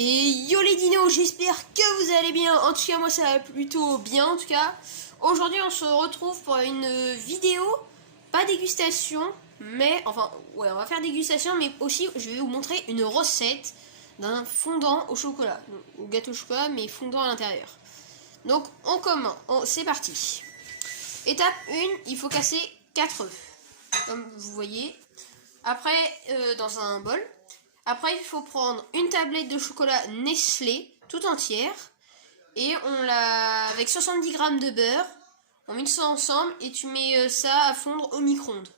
Et yo les dinos, j'espère que vous allez bien. En tout cas moi ça va plutôt bien en tout cas. Aujourd'hui on se retrouve pour une vidéo, pas dégustation, mais enfin ouais on va faire dégustation, mais aussi je vais vous montrer une recette d'un fondant au chocolat, au gâteau au chocolat mais fondant à l'intérieur. Donc on commence, c'est parti. Étape 1, il faut casser 4 œufs, comme vous voyez. Après dans un bol. Après, il faut prendre une tablette de chocolat Nestlé, tout entière. Et on la, avec 70 g de beurre, on mixe ça ensemble et tu mets ça à fondre au micro-ondes.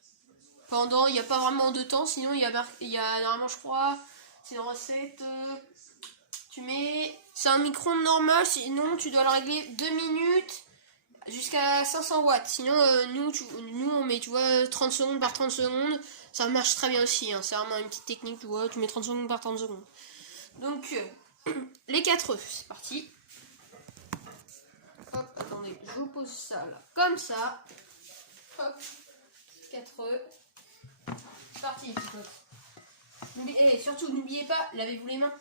Pendant, il n'y a pas vraiment de temps, sinon il y a normalement, je crois, c'est une recette. Tu mets, c'est un micro-ondes normal, sinon tu dois le régler 2 minutes jusqu'à 500 watts. Sinon, nous on met, tu vois, 30 secondes par 30 secondes. Ça marche très bien aussi, hein. C'est vraiment une petite technique, tu vois, tu mets 30 secondes par 30 secondes. Donc, les 4 œufs, c'est parti. Hop, attendez, je vous pose ça là, comme ça. Hop, 4 œufs. C'est parti, et surtout, n'oubliez pas, lavez-vous les mains.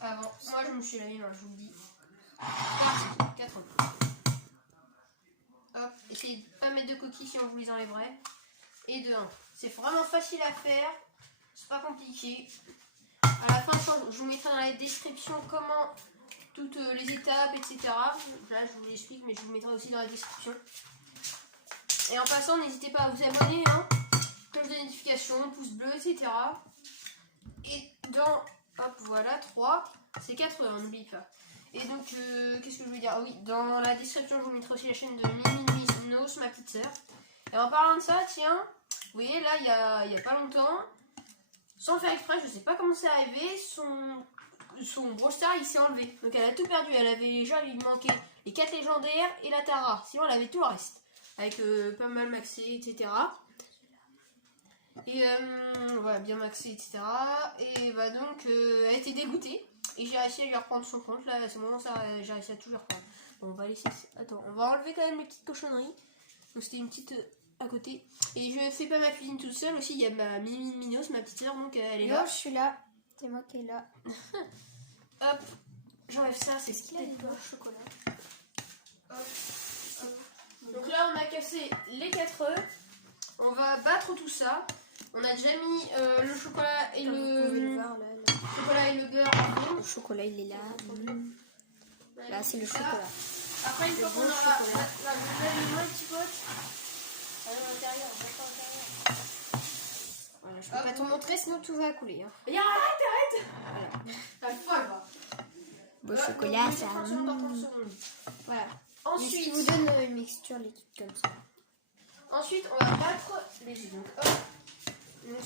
Avant, moi je me suis lavé les mains, je vous le dis. Parti, 4 œufs. Hop, essayez de ne pas mettre de coquilles si on vous les enlèverait. Et de 1. C'est vraiment facile à faire, c'est pas compliqué. À la fin, je vous mettrai dans la description comment toutes les étapes, etc. Là, je vous l'explique, mais je vous mettrai aussi dans la description. Et en passant, n'hésitez pas à vous abonner, hein, cloche de notification, pouce bleu, etc. Et dans, hop, voilà, 3, c'est 4 heures, n'oublie pas. Et donc, qu'est-ce que je voulais dire? Ah oui, dans la description, je vous mettrai aussi la chaîne de Mimi Nos, ma petite sœur. Et en parlant de ça, tiens, vous voyez là, il y a pas longtemps, sans faire exprès, je sais pas comment c'est arrivé, son Brawl Star il s'est enlevé. Donc elle a tout perdu. Elle avait déjà, il manquait les 4 légendaires et la Tara. Sinon elle avait tout le reste. Avec pas mal maxé, etc. Et voilà, bien maxé, etc. Et bah donc elle était dégoûtée. Et j'ai réussi à lui reprendre son compte. Là, à ce moment, ça, j'ai réussi à tout lui reprendre. Bon, on va laisser. Attends, on va enlever quand même les petites cochonneries. Donc c'était une petite à côté. Et je fais pas ma cuisine toute seule aussi. Il y a ma Mimi Minos, ma petite sœur, donc elle est là. Yo, je suis là. C'est moi qui est là. Hop, j'enlève ça, c'est ce qu'il a dedans, chocolat. Hop, hop. Donc là, on a cassé les 4 œufs. On va battre tout ça. On a déjà mis le chocolat et le chocolat et le beurre. Le chocolat, il est là. Là, c'est le chocolat. Après, une fois qu'on aura le moins petit pote, à l'intérieur, Voilà, je peux pas te montrer, sinon tout va couler. Hein. Arrête. Voilà. T'as folle, va. Beau chocolat, ça. Voilà. Ensuite, Ensuite, je vous donne une mixture liquide comme ça. Ensuite, on va battre les œufs. Donc, hop. Donc,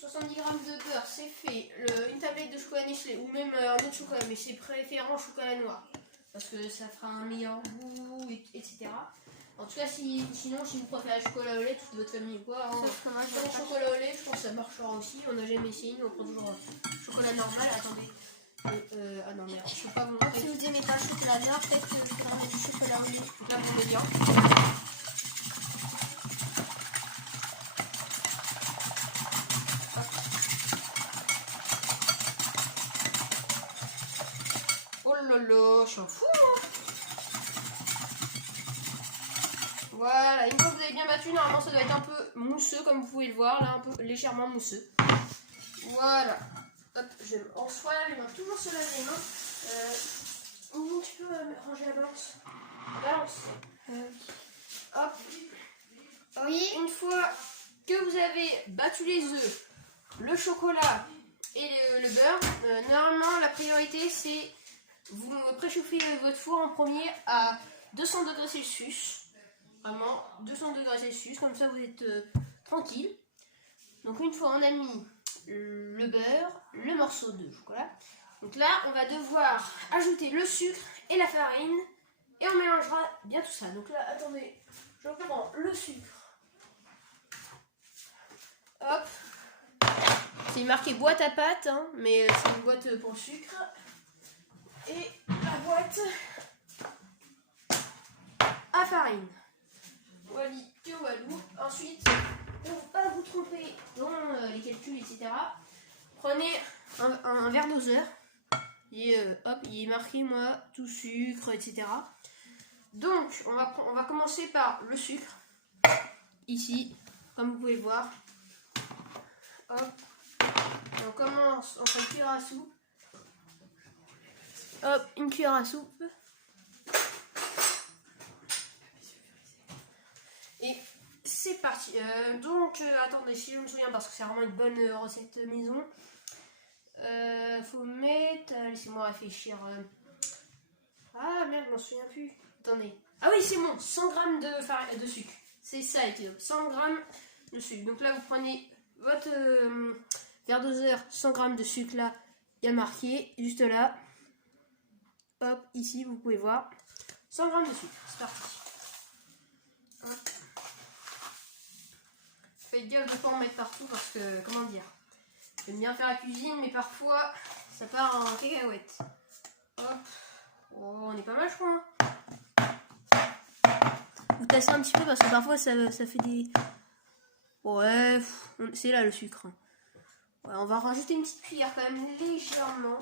70 g de beurre, c'est fait. Une tablette de chocolat Nestlé ou même un autre chocolat, mais c'est préférant chocolat noir parce que ça fera un meilleur goût, etc. En tout cas, sinon, si vous préférez le chocolat au lait, toute votre famille ou quoi, hein, le chocolat au lait, je pense que ça marchera aussi. On n'a jamais essayé, nous on prend toujours chocolat normal. Attendez. Ah non, merde, je peux pas vous montrer. Si vous aimez pas le chocolat noir, peut-être que je vais mettre du chocolat au lait. Donc là, vous mettez bien. Oh là là, je suis fou. Voilà, une fois que vous avez bien battu, normalement ça doit être un peu mousseux comme vous pouvez le voir, là un peu légèrement mousseux. Voilà. Hop, en soi, les mains toujours se laver les mains. Où tu peux ranger la balance? Hop. Oui. Une fois que vous avez battu les œufs, le chocolat et le beurre, normalement la priorité c'est vous préchauffez votre four en premier à 200 degrés Celsius. Vraiment 200 degrés Celsius, comme ça vous êtes tranquille. Donc une fois on a mis le beurre, le morceau de chocolat. Donc là on va devoir ajouter le sucre et la farine et on mélangera bien tout ça. Donc là attendez, je prends le sucre. Hop. C'est marqué boîte à pâte, hein, mais c'est une boîte pour le sucre. Et la boîte à farine. Voilà, que walou. Ensuite, pour ne pas vous tromper dans les calculs, etc., prenez un verre doseur. Et hop, il est marqué moi, tout sucre, etc. Donc, on va commencer par le sucre. Ici, comme vous pouvez le voir. Hop. Et on commence, on fait une cuillère à soupe. Hop, une cuillère à soupe. Et c'est parti. Attendez, si je me souviens, parce que c'est vraiment une bonne recette maison. Faut mettre... laissez-moi réfléchir. Ah merde, je m'en souviens plus. Attendez. Ah oui, c'est bon. 100 g de sucre. C'est ça, 100 g de sucre. Donc là, vous prenez votre verre doseur, 100 g de sucre là. Il y a marqué, juste là. Hop, ici, vous pouvez voir. 100 g de sucre. C'est parti. Hop. Faites gaffe de ne pas en mettre partout parce que, comment dire, j'aime bien faire la cuisine, mais parfois, ça part en cacahuète. Hop. Oh, on est pas mal, je crois. Vous tassez un petit peu parce que parfois, ça fait des... Ouais, c'est là le sucre. Ouais, on va rajouter une petite cuillère quand même, légèrement.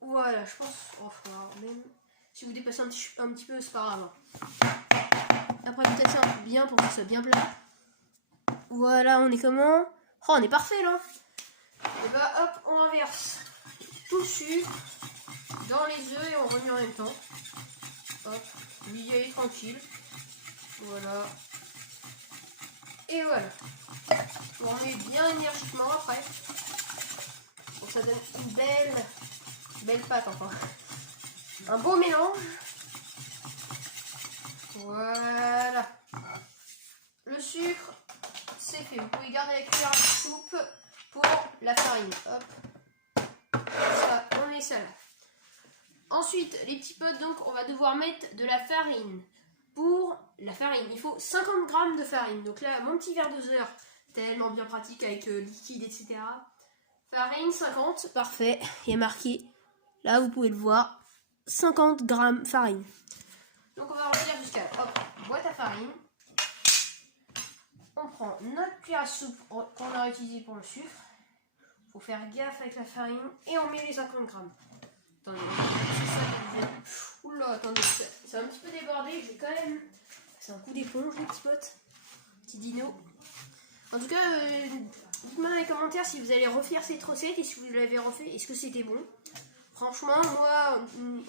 Voilà, je pense... Oh, même... Si vous dépassez un petit peu, c'est pas grave. Après, vous tassez bien pour que ce soit bien plat. Voilà, on est comment? Oh, on est parfait là. Et bah hop, on inverse tout le sucre dans les œufs et on remet en même temps. Hop, lui y aller tranquille. Voilà. Et voilà. On remet bien énergiquement après. Pour que ça donne une belle pâte enfin. Un beau mélange. Voilà. Le sucre, c'est fait. Vous pouvez garder la cuillère à soupe pour la farine. Hop. Ça, on met ça là. Ensuite, les petits potes, donc, on va devoir mettre de la farine. Pour la farine, il faut 50 g de farine. Donc là, mon petit verre doseur, tellement bien pratique avec liquide, etc. Farine, 50, parfait. Il est marqué, là, vous pouvez le voir, 50 g farine. Donc on va remplir jusqu'à, hop, boîte à farine. On prend notre cuillère à soupe qu'on a utilisée pour le sucre. Il faut faire gaffe avec la farine. Et on met les 50 g. Attendez, c'est ça. Oula, attendez, c'est un petit peu débordé. J'ai quand même... C'est un coup d'éponge, les petits potes. Petit dino. En tout cas, dites-moi dans les commentaires si vous allez refaire cette recette. Et si vous l'avez refait, est-ce que c'était bon? Franchement, moi,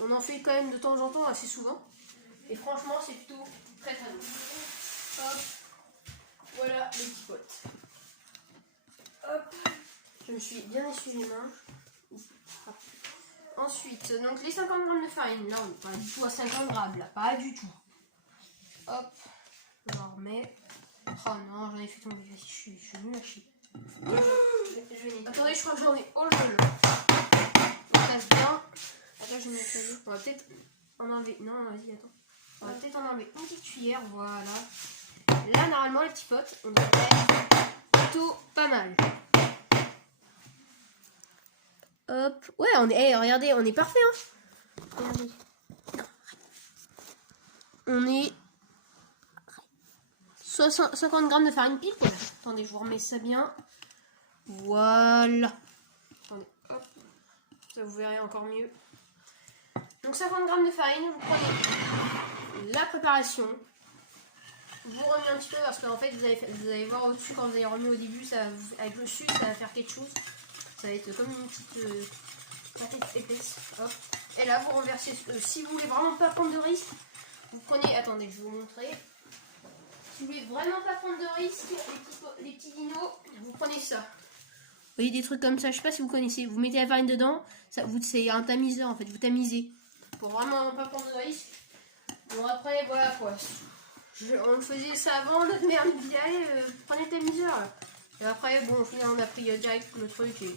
on en fait quand même de temps en temps, assez souvent. Et franchement, c'est plutôt très très bon. Hop. Voilà les petits potes. Hop. Je me suis bien essuyé les mains. Hop. Ensuite, donc les 50 g de farine, là on n'est pas du tout à 50 g, là, pas du tout. Hop. On en remet. Oh non, j'en ai fait tomber. Je suis nul à chier. Attendez, je crois que j'en ai. Oh là là. On passe bien. Attends, je vais mettre ça. On va peut-être en enlever. Non, vas-y, attends. On va peut-être en enlever une petite cuillère, voilà. Là, normalement, les petits potes, on devrait être plutôt pas mal. Hop. Ouais, on est... Hey, regardez, on est parfait, hein. Regardez. On est... 50 g de farine pile. Attendez, je vous remets ça bien. Voilà. Attendez, hop. Ça, vous verrez encore mieux. Donc, 50 g de farine, vous prenez la préparation. Vous remettez un petit peu parce qu'en fait, vous allez voir au-dessus, quand vous allez remettre au début, ça, avec le sucre, ça va faire quelque chose. Ça va être comme une petite pâte épaisse. Hop. Et là, vous renversez. Si vous voulez vraiment pas prendre de risque, vous prenez. Attendez, je vais vous montrer. Si vous voulez vraiment pas prendre de risque, les petits dinos, vous prenez ça. Vous voyez des trucs comme ça, je sais pas si vous connaissez. Vous mettez la farine dedans, c'est un tamiseur en fait, vous tamisez. Pour vraiment pas prendre de risque. Bon, après, voilà quoi. On faisait ça avant, notre mère nous disait allez, prenez le tamiseur. Et après, bon, on a pris direct le truc et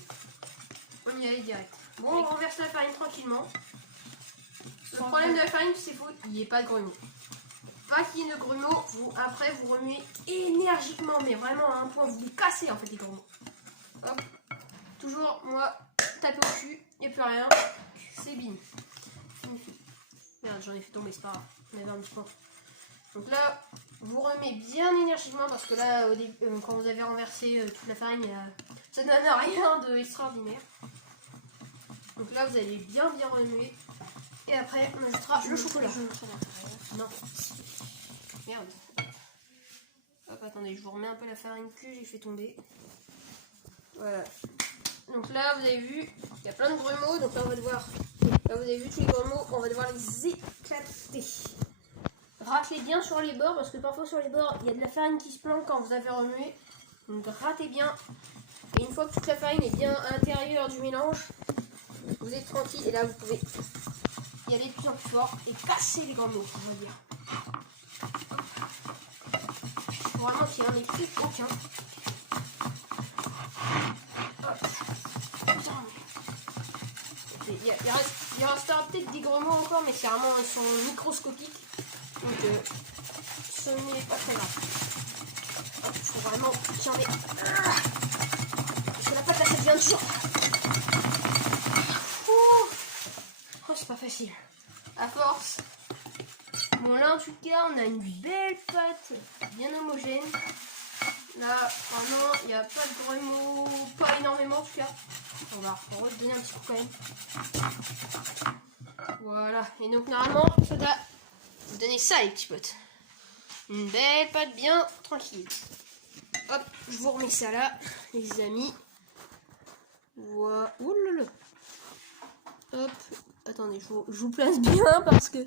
on y allait direct. Bon, on renverse la farine tranquillement. Le problème de la farine, c'est qu'il n'y ait pas de grumeaux. Pas qu'il y ait de grumeaux, après vous remuez énergiquement, mais vraiment à un point, vous les cassez en fait les grumeaux. Hop, toujours moi, taper au cul, et plus rien, c'est bim. Merde, j'en ai fait tomber, c'est pas grave, on avait un petit point. Donc là, vous remettez bien énergiquement parce que là, au début, quand vous avez renversé toute la farine, ça n'a rien d'extraordinaire. Donc là, vous allez bien remuer. Et après, on ajoutera le chocolat. Non. Merde. Hop, attendez, je vous remets un peu la farine que j'ai fait tomber. Voilà. Donc là, vous avez vu, il y a plein de grumeaux. Donc là, on va devoir... Là, vous avez vu tous les grumeaux, on va devoir les éclater. Raclez bien sur les bords, parce que parfois sur les bords, il y a de la farine qui se planque quand vous avez remué. Donc grattez bien. Et une fois que toute la farine est bien à l'intérieur du mélange, vous êtes tranquille. Et là, vous pouvez y aller de plus en plus fort et casser les grumeaux, on va dire. Pour vraiment qu'il n'y en ait plus aucun. Il restera peut-être des grumeaux encore, mais c'est vraiment, ils sont microscopiques. Donc, ce n'est pas très grave. Il faut vraiment qu'il y en ait. Parce que la pâte, là, ça devient toujours. Oh, c'est pas facile. À force. Bon, là, en tout cas, on a une belle pâte bien homogène. Là, vraiment, il n'y a pas de grumeaux, pas énormément en tout cas. On va redonner un petit coup quand même. Voilà. Et donc, normalement, ça doit vous donner ça, les petits potes. Une belle pâte bien tranquille. Hop, je vous remets ça là, les amis. Voilà. Ouh là là. Hop. Attendez, je vous place bien parce que...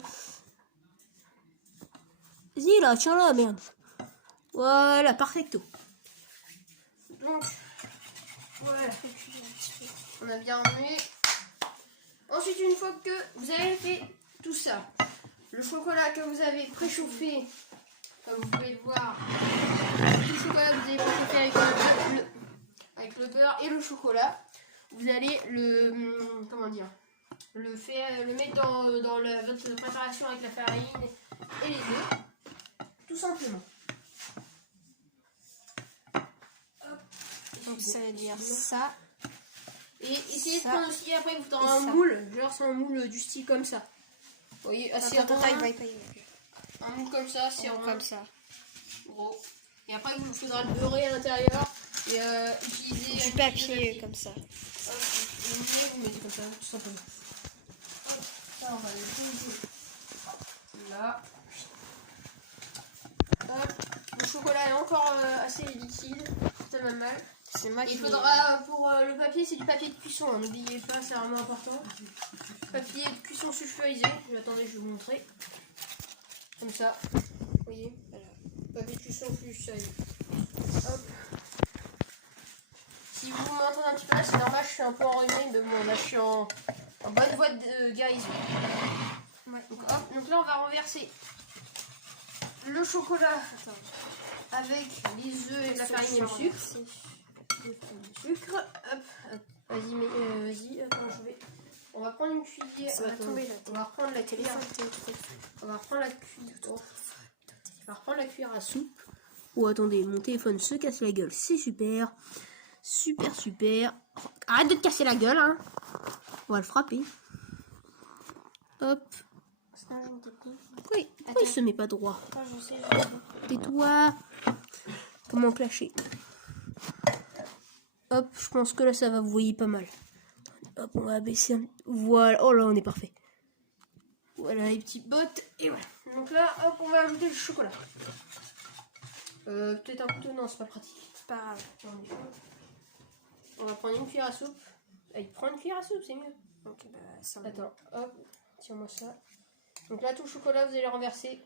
Vas-y là, tiens là, merde. Voilà, perfecto. Donc, voilà. On a bien remué. Ensuite, une fois que vous avez fait tout ça, le chocolat que vous avez préchauffé, comme vous pouvez le voir, le chocolat que vous avez préchauffé avec le beurre et le chocolat, vous allez le, comment dire, le mettre dans votre préparation avec la farine et les œufs, tout simplement. Hop. Donc ça veut dire ça. Et essayez de prendre aussi, après il vous faudra un moule, genre c'est un moule du style comme ça. Vous voyez, assez rond. Un moule comme ça, c'est rond. Comme ça. Gros. Et après il vous faudra le beurrer à l'intérieur et utiliser du papier comme ça. Hop, vous mettez comme ça, tout simplement. Hop, ça on va le poser là. Hop, le chocolat est encore assez liquide, c'est tellement mal. Il faudra pour le papier, c'est du papier de cuisson, hein. N'oubliez pas, c'est vraiment important. Papier de cuisson sulfurisé. Attendez, je vais vous montrer. Comme ça. Vous voyez, voilà. Papier de cuisson sulfurisé. Hop. Si vous m'entendez un petit peu là, c'est normal, je suis un peu enrhumé, mais bon, là je suis en bonne voie de guérison. Ouais. Donc là, on va renverser le chocolat avec les œufs et la farine et le sucre. Sucre, hop, vas-y, mais vas-y, attends, on va prendre une cuillère. Ça va tomber là. On va reprendre la cuillère. On va reprendre la cuillère. On va reprendre la cuillère à soupe. Oh, attendez, mon téléphone se casse la gueule, c'est super. Super, super. Arrête de te casser la gueule, hein. On va le frapper. Hop. Oui, pourquoi il se met pas droit? Tais-toi. Comment clasher? Hop, je pense que là ça va, vous voyez pas mal. Hop, on va baisser un... Voilà, oh là, on est parfait. Voilà les petites bottes, et voilà. Donc là, hop, on va ajouter le chocolat. Peut-être un couteau, non, c'est pas pratique. Pas grave. On va prendre une cuillère à soupe. Allez, prends une cuillère à soupe, c'est mieux. Ok, bah ça. Attends, hop, tiens-moi ça. Donc là, tout le chocolat, vous allez le renverser.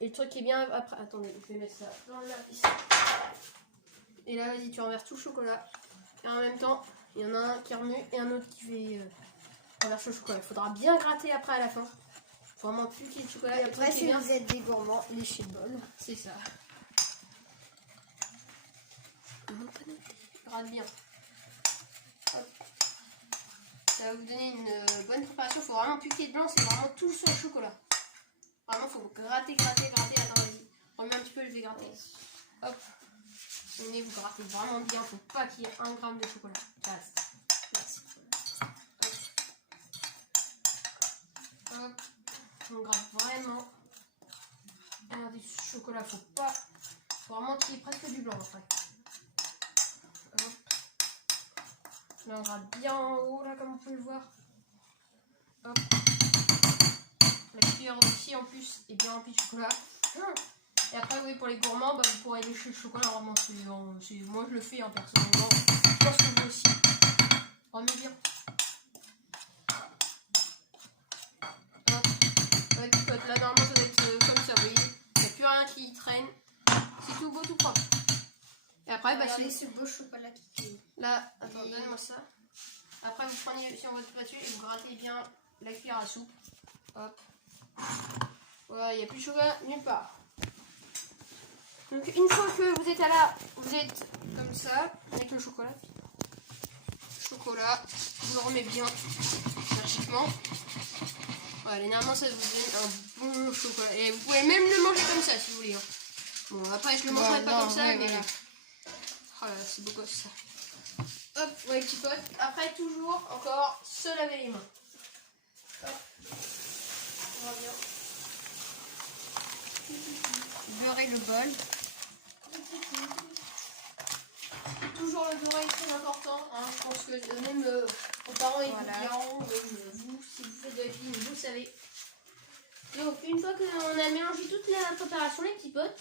Et le truc qui est bien après... Attendez, je vais mettre ça dans la vis. Et là, vas-y, tu renverses tout le chocolat. Et en même temps, il y en a un qui remue et un autre qui fait renverser le chocolat. Il faudra bien gratter après à la fin. Il faut vraiment plus qu'il y ait de chocolat. Et après, si vous êtes des gourmands, léchez le bol. C'est ça. Gratte bien. Hop. Ça va vous donner une bonne préparation. Il faut vraiment plus qu'il y ait de blanc, c'est vraiment tout sur le chocolat. Vraiment, il faut gratter. Attends, vas-y. Remets un petit peu, je vais gratter. Hop. Mais vous grattez vraiment bien. Il ne faut pas qu'il y ait 1 gramme de chocolat. Merci. Hop. On gratte vraiment. Regardez ce chocolat, faut vraiment qu'il y ait presque du blanc après. Hop. Là on gratte bien en haut, là comme on peut le voir. Hop. La cuillère aussi en plus est bien remplie de chocolat. Et après, oui, pour les gourmands, bah, vous pourrez lécher le chocolat vraiment. Moi, je le fais hein, personnellement. Je pense que vous aussi. Remets bien. Hop. Ouais, picote. Là, normalement, ça doit être comme ça, vous voyez. Il n'y a plus rien qui traîne. C'est tout beau, tout propre. Et après, bah, regardez ce beau chocolat qui là, attends, donne-moi ça. Après, vous prenez sur votre spatule et vous grattez bien la cuillère à soupe. Hop. Voilà, il n'y a plus de chocolat nulle part. Donc, une fois que vous êtes à là, vous êtes comme ça, avec le chocolat. Chocolat, vous le remettez bien, pratiquement. Voilà, normalement, ça vous donne un bon chocolat. Et vous pouvez même le manger comme ça si vous voulez. Hein. Bon, après, je le mangerai pas comme ça, mais. Voilà. Oh là là, c'est beau gosse ça. Hop, ouais, petit pote. Après, toujours, encore, se laver les mains. Hop. On va bien. beurrer le bol. Toujours le beurre est très important. Hein. Je pense que même vos parents ils vous diront, vous, si vous faites de la cuisine, vous le savez. Donc, une fois qu'on a mélangé toute la préparation, les petits potes,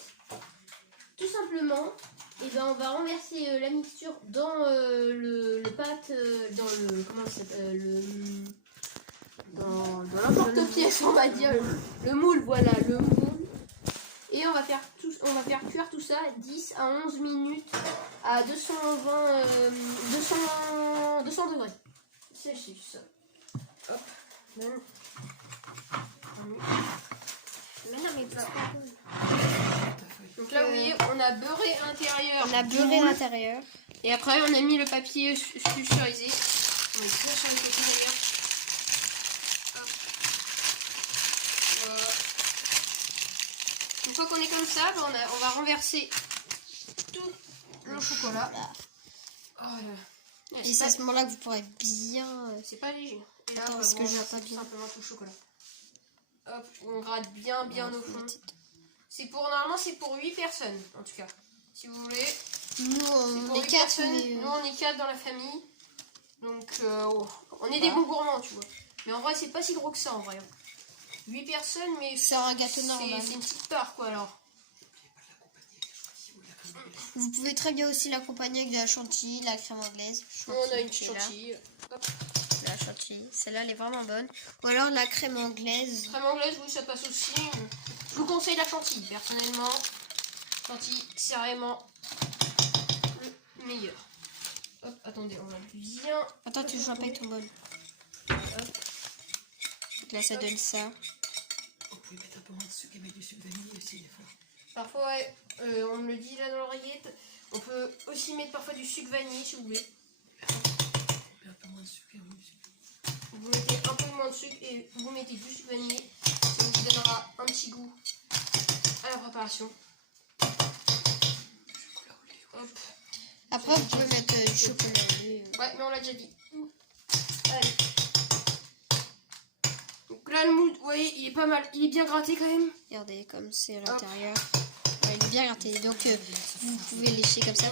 tout simplement, et ben, on va renverser la mixture dans le pâte, dans le. Comment ça s'appelle dans l'emporte-pièce, on va dire. Le moule, voilà, le moule. Et on va faire cuire tout ça 10 à 11 minutes à 200 degrés. Celsius. Hop. Mais non, mais pas. Donc là, vous voyez, on a beurré à l'intérieur. On a beurré à l'intérieur. Et après, on a mis le papier sulfurisé. On est bien sur le côté d'ailleurs. Hop. Voilà. Une fois qu'on est comme ça, on va renverser tout le chocolat. Oh là. Et c'est à ce moment-là que vous pourrez bien. C'est pas léger. Et là, attends, parce que je vois pas bien. Simplement tout le chocolat. Hop, on gratte bien au fond. Normalement, c'est pour 8 personnes, en tout cas. Si vous voulez. Nous, on est 4. Mais... Nous, on est 4 dans la famille. Donc, on est des bons gourmands, tu vois. Mais en vrai, c'est pas si gros que ça, en vrai. 8 personnes, mais c'est un gâteau normal. C'est une petite part, quoi, alors. Vous pouvez très bien aussi l'accompagner avec de la chantilly, la crème anglaise. On a une chantilly. Hop. La chantilly, celle-là, elle est vraiment bonne. Ou alors la crème anglaise. Crème anglaise, oui, ça passe aussi. Je vous conseille la chantilly, personnellement. Chantilly, c'est vraiment le meilleur. Hop, attendez, on va bien. Attends, tu joues pas avec ton bol. Hop. Donc là, ça donne ça. Vous pouvez mettre un peu moins de sucre et mettre du sucre vanille aussi, des fois. Parfois, ouais, on me le dit là dans l'oreillette. On peut aussi mettre parfois du sucre vanille si vous voulez. Un peu moins de sucre et moins de sucre. Vous mettez un peu moins de sucre et vous mettez du sucre vanillé. Ça vous donnera un petit goût à la préparation. Hop. Après, vous pouvez mettre du chocolat au lait. Ouais, mais on l'a déjà dit. Allez. Donc là, le moule, vous voyez, il est pas mal. Il est bien gratté quand même. Regardez comme c'est à l'intérieur. Ouais, il est bien gratté. Donc, vous pouvez lécher comme ça.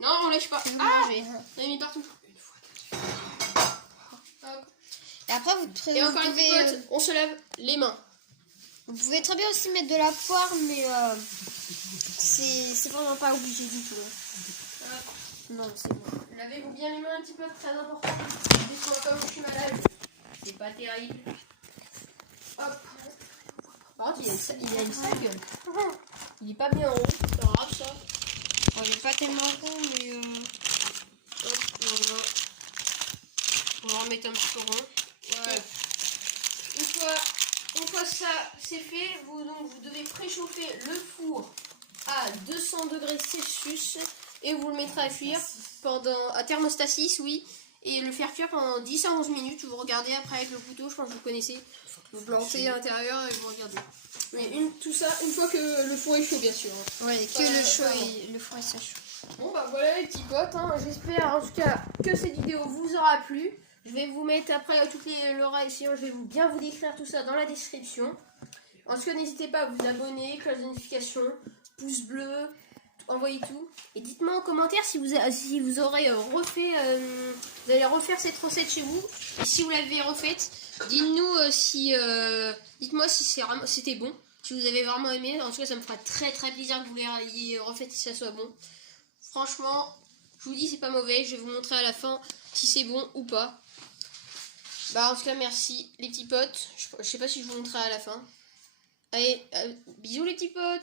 Non, on lèche pas. Manger. On a mis partout. Hop. Et après, vous pouvez, Et encore une petite pote, on se lave les mains. Vous pouvez très bien aussi mettre de la poire, mais c'est vraiment pas obligé du tout. Non, c'est bon. Lavez-vous bien les mains un petit peu, très important. Des fois, comme je suis malade, c'est pas terrible. Hop. Par contre, il a une sale gueule. Il est pas bien rond, c'est pas grave ça. Bon, il est pas tellement rond, mais Hop, voilà. On va en remettre un petit peu rond. Voilà. Une fois ça c'est fait, vous devez préchauffer le four à 200 degrés Celsius et vous le mettrez à cuire à thermostat 6, oui, et le faire cuire pendant 10 à 11 minutes. Vous regardez après avec le couteau, je pense que vous connaissez. Vous blanchez à l'intérieur et vous regardez. Mais tout ça une fois que le four est chaud, bien sûr. ouais, que le four est chaud. Bon bah voilà les petits potes, hein. J'espère en tout cas que cette vidéo vous aura plu. Je vais vous mettre après toutes les je vais bien vous décrire tout ça dans la description. En tout cas n'hésitez pas à vous abonner, cloche de notification, pouce bleu, envoyez tout. Et dites-moi en commentaire si vous aurez refait, vous allez refaire cette recette chez vous. Et si vous l'avez refaite, dites-nous dites-moi si c'était bon. Si vous avez vraiment aimé, en tout cas ça me fera très très plaisir que vous l'ayez refait et que ça soit bon. Franchement, je vous dis c'est pas mauvais. Je vais vous montrer à la fin si c'est bon ou pas. Bah en tout cas merci les petits potes. Je sais pas si je vous montrerai à la fin. Allez, bisous les petits potes.